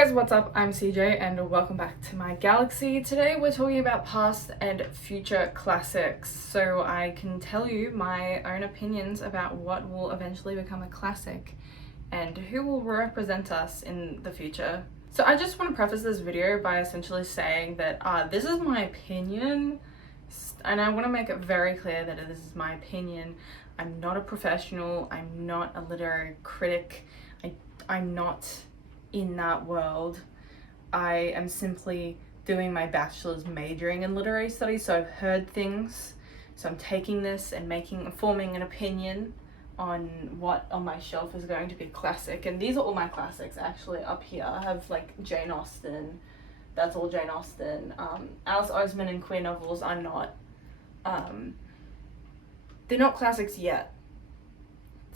guys, what's up? I'm CJ and welcome back to my galaxy. Today we're talking about past and future classics, so I can tell you my own opinions about what will eventually become a classic and who will represent us in the future. So I just want to preface this video by essentially saying that this is my opinion, and I want to make it very clear that this is my opinion. I'm not a professional, I'm not a literary critic, I'm not in that world. I am simply doing my bachelor's majoring in literary studies, so I've heard things, so I'm taking this and forming an opinion on what on my shelf is going to be classic. And these are all my classics actually up here. I have like Jane Austen, that's all Jane Austen. Alice Oseman and queer novels are not they're not classics yet,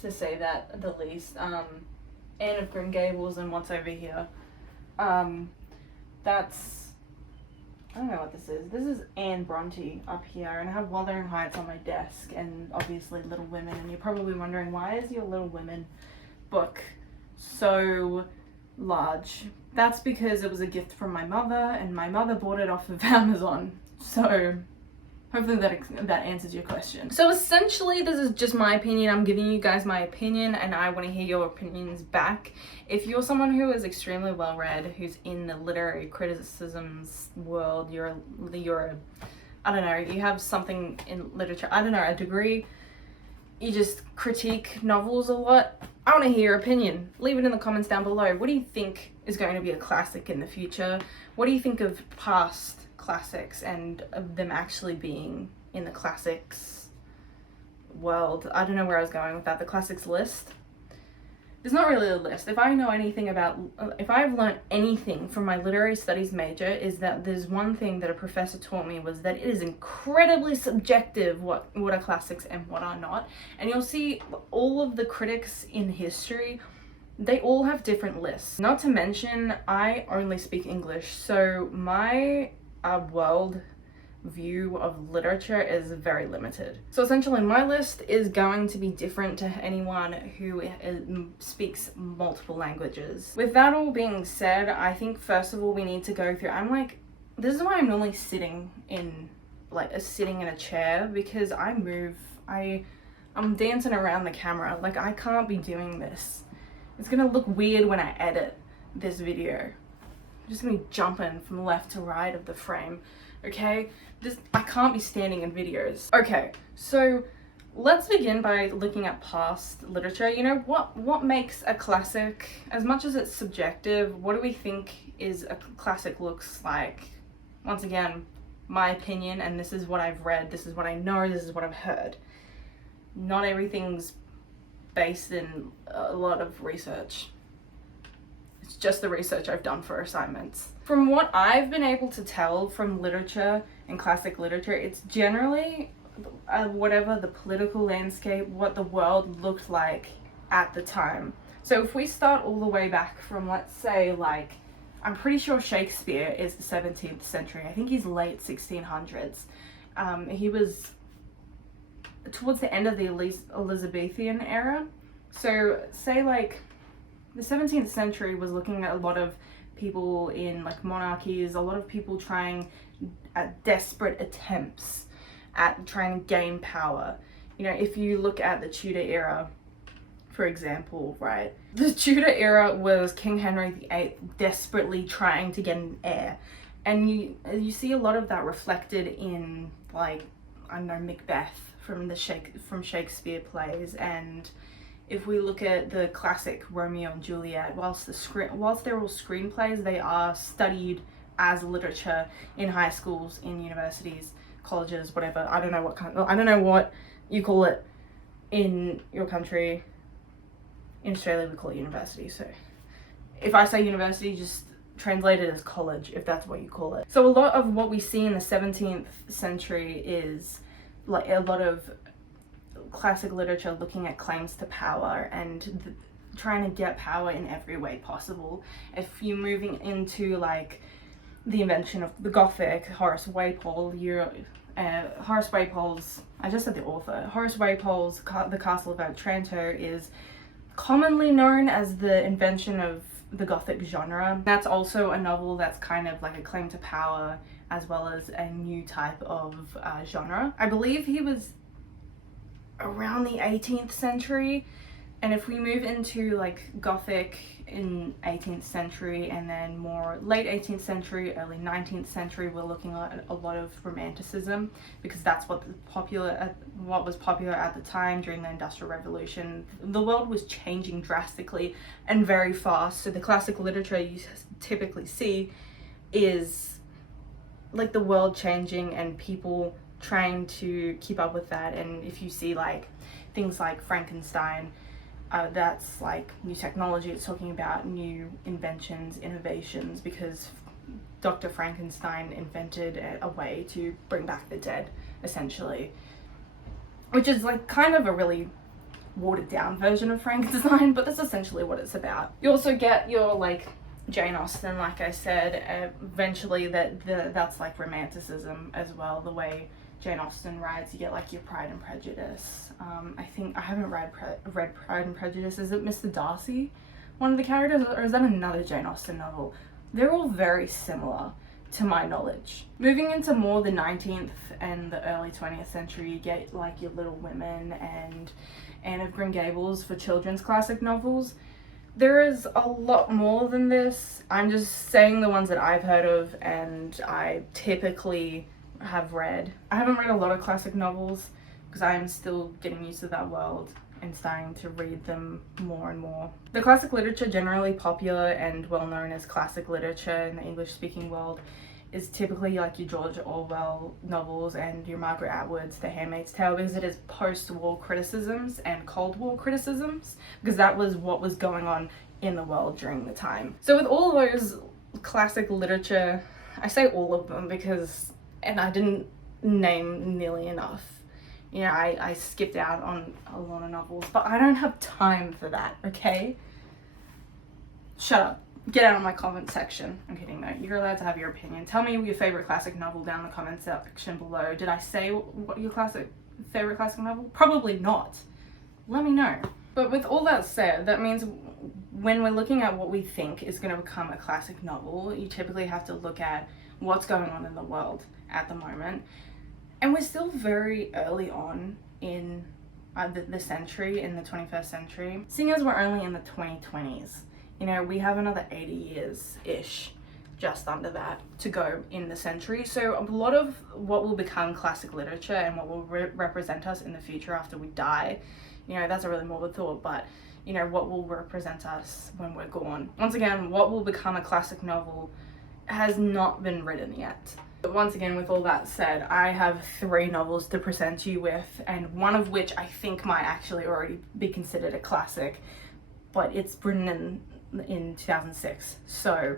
to say that at the least. Anne of Green Gables and What's Over Here. That's, I don't know what this is. This is Anne Bronte up here, and I have Wuthering Heights on my desk, and obviously Little Women, and you're probably wondering, why is your Little Women book so large? That's because it was a gift from my mother, and my mother bought it off of Amazon. So hopefully that answers your question. So essentially, this is just my opinion. I'm giving you guys my opinion, and I want to hear your opinions back. If you're someone who is extremely well read, who's in the literary criticisms world, you're I don't know, you have something in literature, I don't know, a degree, you just critique novels a lot, I want to hear your opinion. Leave it in the comments down below. What do you think is going to be a classic in the future? What do you think of past classics and of them actually being in the classics world? I don't know where I was going with that. The classics list? There's not really a list. If I've learned anything from my literary studies major, is that there's one thing that a professor taught me, was that it is incredibly subjective what are classics and what are not. And you'll see all of the critics in history, they all have different lists. Not to mention, I only speak English, so my world view of literature is very limited. So essentially my list is going to be different to anyone who speaks multiple languages. With that all being said, I think first of all we need to go through, this is why I'm normally sitting in a chair, because I move, I'm dancing around the camera, like I can't be doing this. It's gonna look weird when I edit this video. I'm just gonna be jumping from left to right of the frame, okay? I can't be standing in videos. Okay, so let's begin by looking at past literature. You know, what makes a classic? As much as it's subjective, what do we think is a classic looks like? Once again, my opinion, and this is what I've read, this is what I know, this is what I've heard. Not everything's based in a lot of research. It's just the research I've done for assignments. From what I've been able to tell from literature and classic literature, it's generally whatever the political landscape, what the world looked like at the time. So if we start all the way back from, let's say, I'm pretty sure Shakespeare is the 17th century. I think he's late 1600s. He was towards the end of the Elizabethan era. So say the 17th century was looking at a lot of people in monarchies, a lot of people trying at desperate attempts at trying to gain power. You know, if you look at the Tudor era, for example, right? The Tudor era was King Henry VIII desperately trying to get an heir. And you see a lot of that reflected in, I don't know, Macbeth from Shakespeare plays. And if we look at the classic Romeo and Juliet, whilst they're all screenplays, they are studied as literature in high schools, in universities, colleges, whatever. I don't know what you call it in your country. In Australia, we call it university. So if I say university, just translate it as college, if that's what you call it. So a lot of what we see in the 17th century is a lot of classic literature looking at claims to power and trying to get power in every way possible. If you're moving into the invention of the Gothic, Horace Walpole's, I just said the author, Horace Walpole's The Castle of Otranto is commonly known as the invention of the Gothic genre. That's also a novel that's kind of like a claim to power as well as a new type of genre. I believe he was around the 18th century, and if we move into like Gothic in 18th century and then more late 18th century, early 19th century, we're looking at a lot of romanticism, because that's what was popular at the time during the Industrial Revolution. The world was changing drastically and very fast, so the classic literature you typically see is like the world changing and people trying to keep up with that. And if you see like things like Frankenstein, that's like new technology. It's talking about new inventions, innovations, because Dr. Frankenstein invented a way to bring back the dead, essentially, which is like kind of a really watered down version of Frankenstein, but that's essentially what it's about. You also get your like Jane Austen, like I said, eventually that's like romanticism as well, the way Jane Austen writes. You get like your Pride and Prejudice. I think I haven't read Pride and Prejudice. Is it Mr. Darcy, one of the characters, or is that another Jane Austen novel? They're all very similar to my knowledge. Moving into more the 19th and the early 20th century, you get like your Little Women and Anne of Green Gables for children's classic novels. There is a lot more than this. I'm just saying the ones that I've heard of and I typically have read. I haven't read a lot of classic novels because I am still getting used to that world and starting to read them more and more. The classic literature, generally popular and well known as classic literature in the English speaking world, is typically like your George Orwell novels and your Margaret Atwood's The Handmaid's Tale, because it is post-war criticisms and Cold War criticisms, because that was what was going on in the world during the time. So with all those classic literature, I say all of them because, and I didn't name nearly enough. You know, I skipped out on a lot of novels, but I don't have time for that, okay? Shut up. Get out of my comment section. I'm kidding though. You're allowed to have your opinion. Tell me your favorite classic novel down in the comment section below. Did I say what your favorite classic novel? Probably not. Let me know. But with all that said, that means when we're looking at what we think is going to become a classic novel, you typically have to look at what's going on in the world at the moment. And we're still very early on in the century, in the 21st century. Seeing as we're only in the 2020s, you know, we have another 80 years-ish, just under that, to go in the century. So a lot of what will become classic literature and what will represent us in the future after we die, you know, that's a really morbid thought, but, you know, what will represent us when we're gone. Once again, what will become a classic novel has not been written yet. But once again, with all that said, I have 3 novels to present you with, and one of which I think might actually already be considered a classic, but it's written in 2006. So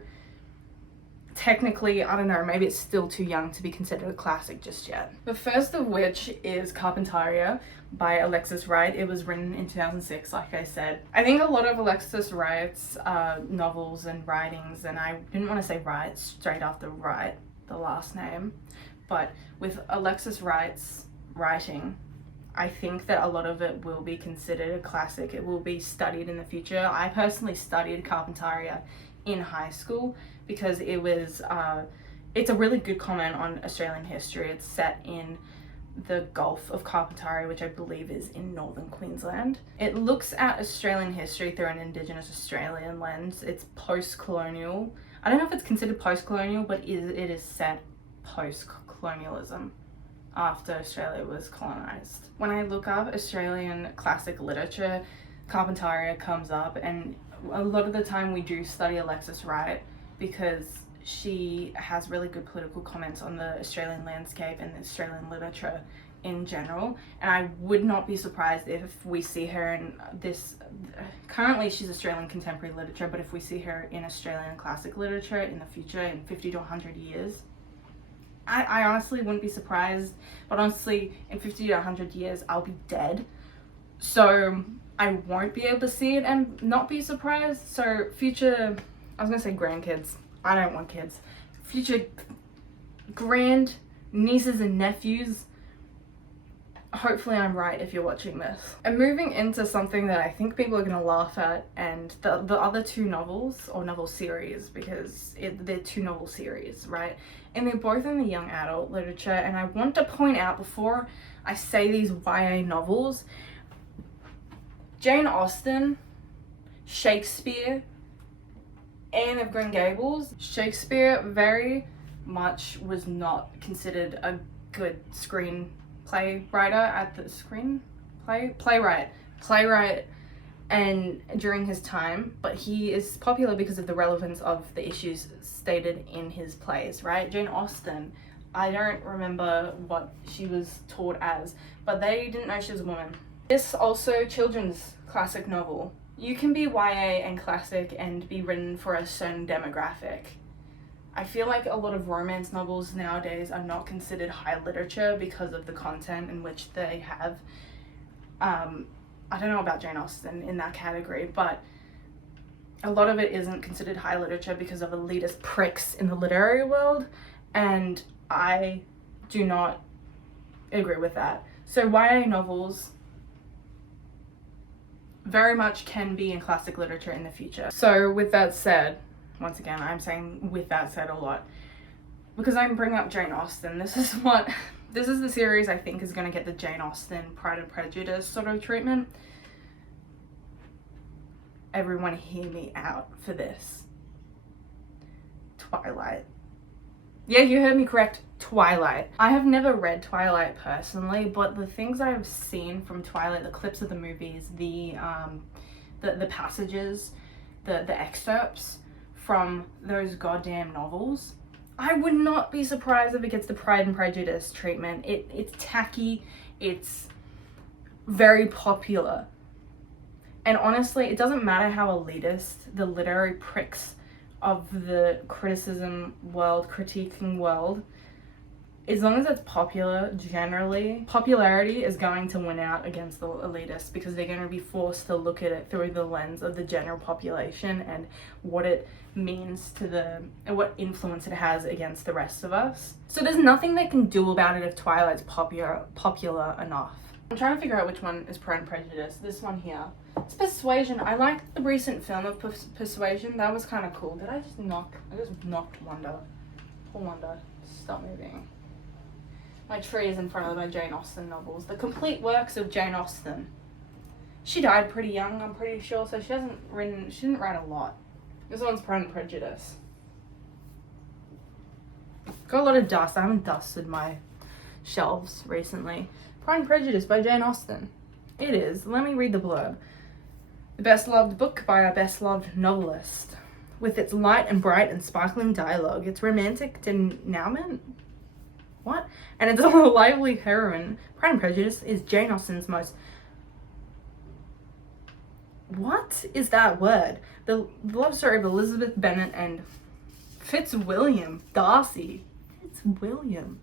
technically, I don't know, maybe it's still too young to be considered a classic just yet. The first of which is Carpentaria by Alexis Wright. It was written in 2006, like I said. I think a lot of Alexis Wright's novels and writings, and I didn't want to say Wright straight after Wright, the last name, but with Alexis Wright's writing, I think that a lot of it will be considered a classic. It will be studied in the future. I personally studied Carpentaria in high school because it was, it's a really good comment on Australian history. It's set in the Gulf of Carpentaria, which I believe is in northern Queensland. It looks at Australian history through an Indigenous Australian lens. It's post-colonial. I don't know if it's considered post-colonial, but it is set post-colonialism, after Australia was colonised. When I look up Australian classic literature, Carpentaria comes up, and a lot of the time we do study Alexis Wright because she has really good political comments on the Australian landscape and the Australian literature in general, and I would not be surprised if we see her in this, currently she's Australian contemporary literature, but if we see her in Australian classic literature in the future, in 50 to 100 years, I honestly wouldn't be surprised, but honestly, in 50 to 100 years, I'll be dead. So I won't be able to see it and not be surprised. So future, I was gonna say grandkids. I don't want kids. Future grand nieces and nephews, hopefully I'm right if you're watching this. And moving into something that I think people are gonna laugh at, and the other two novels, or novel series, because they're two novel series, right? And they're both in the young adult literature, and I want to point out before I say these YA novels, Jane Austen, Shakespeare, Anne of Green Gables. Shakespeare very much was not considered a good playwright and during his time, but he is popular because of the relevance of the issues stated in his plays, right? Jane Austen, I don't remember what she was taught as, but they didn't know she was a woman. This also children's classic novel. You can be YA and classic and be written for a certain demographic. I feel like a lot of romance novels nowadays are not considered high literature because of the content in which they have. I don't know about Jane Austen in that category, but a lot of it isn't considered high literature because of elitist pricks in the literary world, and I do not agree with that. So YA novels very much can be in classic literature in the future. So with that said, once again, I'm saying with that said a lot, because I'm bringing up Jane Austen. This is the series I think is going to get the Jane Austen Pride and Prejudice sort of treatment. Everyone hear me out for this. Twilight. Yeah, you heard me correct. Twilight. I have never read Twilight personally, but the things I've seen from Twilight, the clips of the movies, the passages, the excerpts from those goddamn novels, I would not be surprised if it gets the Pride and Prejudice treatment. It's tacky, it's very popular. And honestly, it doesn't matter how elitist the literary pricks of the criticism world, critiquing world, as long as it's popular, generally, popularity is going to win out against the elitists because they're going to be forced to look at it through the lens of the general population and what it means to what influence it has against the rest of us. So there's nothing they can do about it if Twilight's popular enough. I'm trying to figure out which one is Pride and Prejudice. This one here. It's Persuasion. I liked the recent film of Persuasion. That was kind of cool. I just knocked Wanda. Poor Wanda. Stop moving. My tree is in front of my Jane Austen novels. The complete works of Jane Austen. She died pretty young, I'm pretty sure, so she didn't write a lot. This one's Pride and Prejudice. Got a lot of dust. I haven't dusted my shelves recently. Pride and Prejudice by Jane Austen. It is. Let me read the blurb. The best loved book by our best loved novelist. With its light and bright and sparkling dialogue, its romantic denouement, what? And its lively heroine, Pride and Prejudice is Jane Austen's most... What is that word? The love story of Elizabeth Bennet and Fitzwilliam Darcy. Fitzwilliam.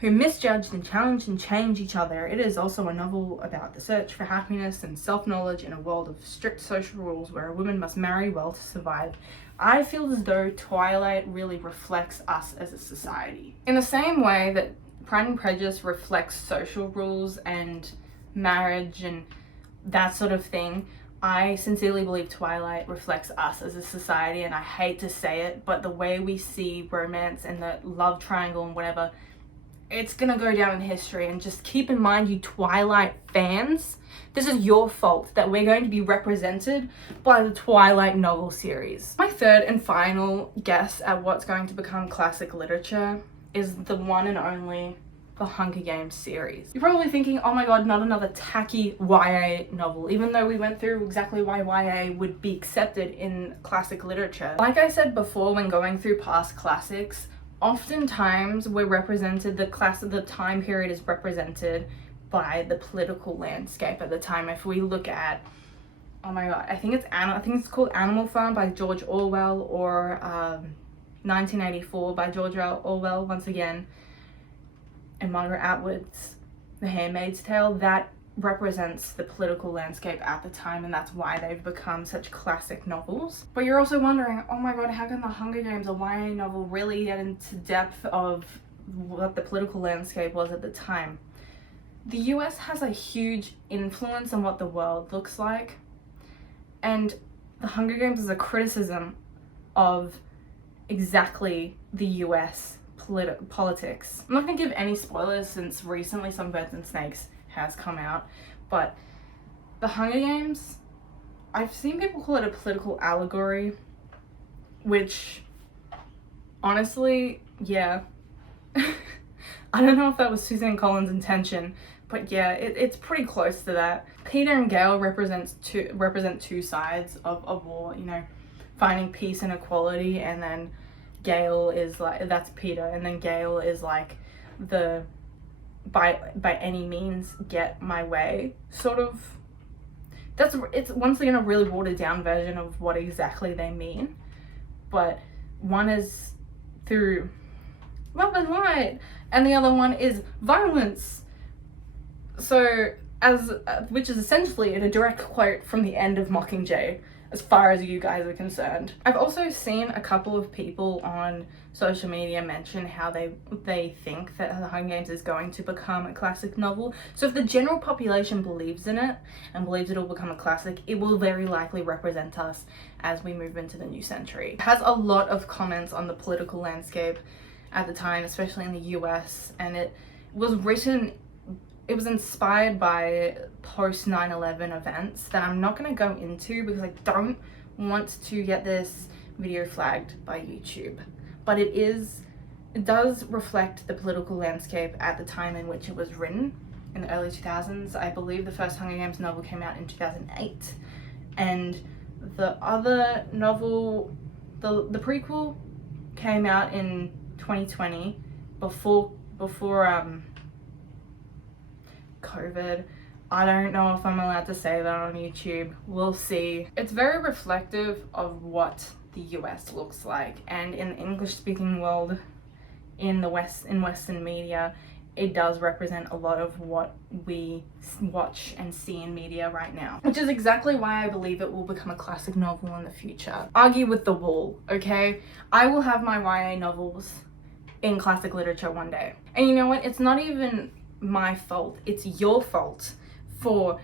Who misjudged and challenged and changed each other. It is also a novel about the search for happiness and self-knowledge in a world of strict social rules where a woman must marry well to survive. I feel as though Twilight really reflects us as a society. In the same way that Pride and Prejudice reflects social rules and marriage and that sort of thing, I sincerely believe Twilight reflects us as a society, and I hate to say it, but the way we see romance and the love triangle and whatever, it's gonna go down in history. And just keep in mind, you Twilight fans, this is your fault that we're going to be represented by the Twilight novel series. My third and final guess at what's going to become classic literature is the one and only The Hunger Games series. You're probably thinking, oh my god, not another tacky YA novel, even though we went through exactly why YA would be accepted in classic literature. Like I said before, when going through past classics, oftentimes we're represented, the time period is represented by the political landscape at the time. If we look at, oh my god, I think it's called Animal Farm by George Orwell, or 1984 by George Orwell once again, and Margaret Atwood's The Handmaid's Tale, that represents the political landscape at the time, and that's why they've become such classic novels. But you're also wondering, oh my god, how can The Hunger Games, a YA novel, really get into depth of what the political landscape was at the time? the US has a huge influence on what the world looks like, and the Hunger Games is a criticism of exactly the US politics. I'm not going to give any spoilers since recently Some Birds and Snakes has come out, but the Hunger Games, I've seen people call it a political allegory, which honestly, yeah. I don't know if that was Suzanne Collins' intention, but yeah, it's pretty close to that. Peeta and Gale represent two sides of war, you know, finding peace and equality, and then Gale is like, that's Peeta, and then Gale is like the by any means get my way sort of. It's once again a really watered down version of what exactly they mean, but one is through love and light, and the other one is violence. So, which is essentially a direct quote from the end of Mockingjay, as far as you guys are concerned. I've also seen a couple of people on social media mention how they think that The Hunger Games is going to become a classic novel. So if the general population believes in it and believes it'll become a classic, it will very likely represent us as we move into the new century. It has a lot of comments on the political landscape at the time, especially in the US, and it was inspired by post 9/11 events that I'm not going to go into because I don't want to get this video flagged by YouTube. But it does reflect the political landscape at the time in which it was written, in the early 2000s. I believe the first Hunger Games novel came out in 2008, and the other novel, the prequel, came out in 2020 before COVID. I don't know if I'm allowed to say that on YouTube. We'll see. It's very reflective of what the US looks like, and in the English speaking world, in Western media, it does represent a lot of what we watch and see in media right now, which is exactly why I believe it will become a classic novel in the future. Argue with the wall, okay? I will have my YA novels in classic literature one day. And you know what? It's not even my fault. It's your fault for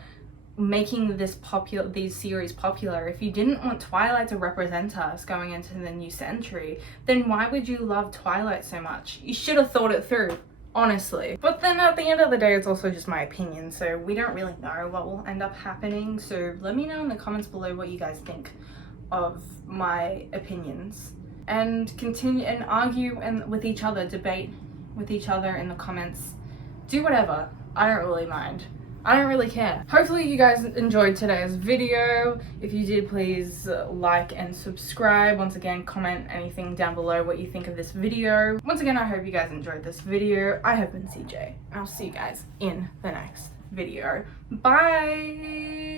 making these series popular. If you didn't want Twilight to represent us going into the new century, then why would you love Twilight so much? You should have thought it through, honestly. But then at the end of the day, it's also just my opinion, so we don't really know what will end up happening. So let me know in the comments below what you guys think of my opinions, and continue and argue with each other, debate with each other in the comments. Do whatever. I don't really mind. I don't really care. Hopefully you guys enjoyed today's video. If you did, please like and subscribe. Once again, comment anything down below what you think of this video. Once again, I hope you guys enjoyed this video. I have been CJ. I'll see you guys in the next video. Bye!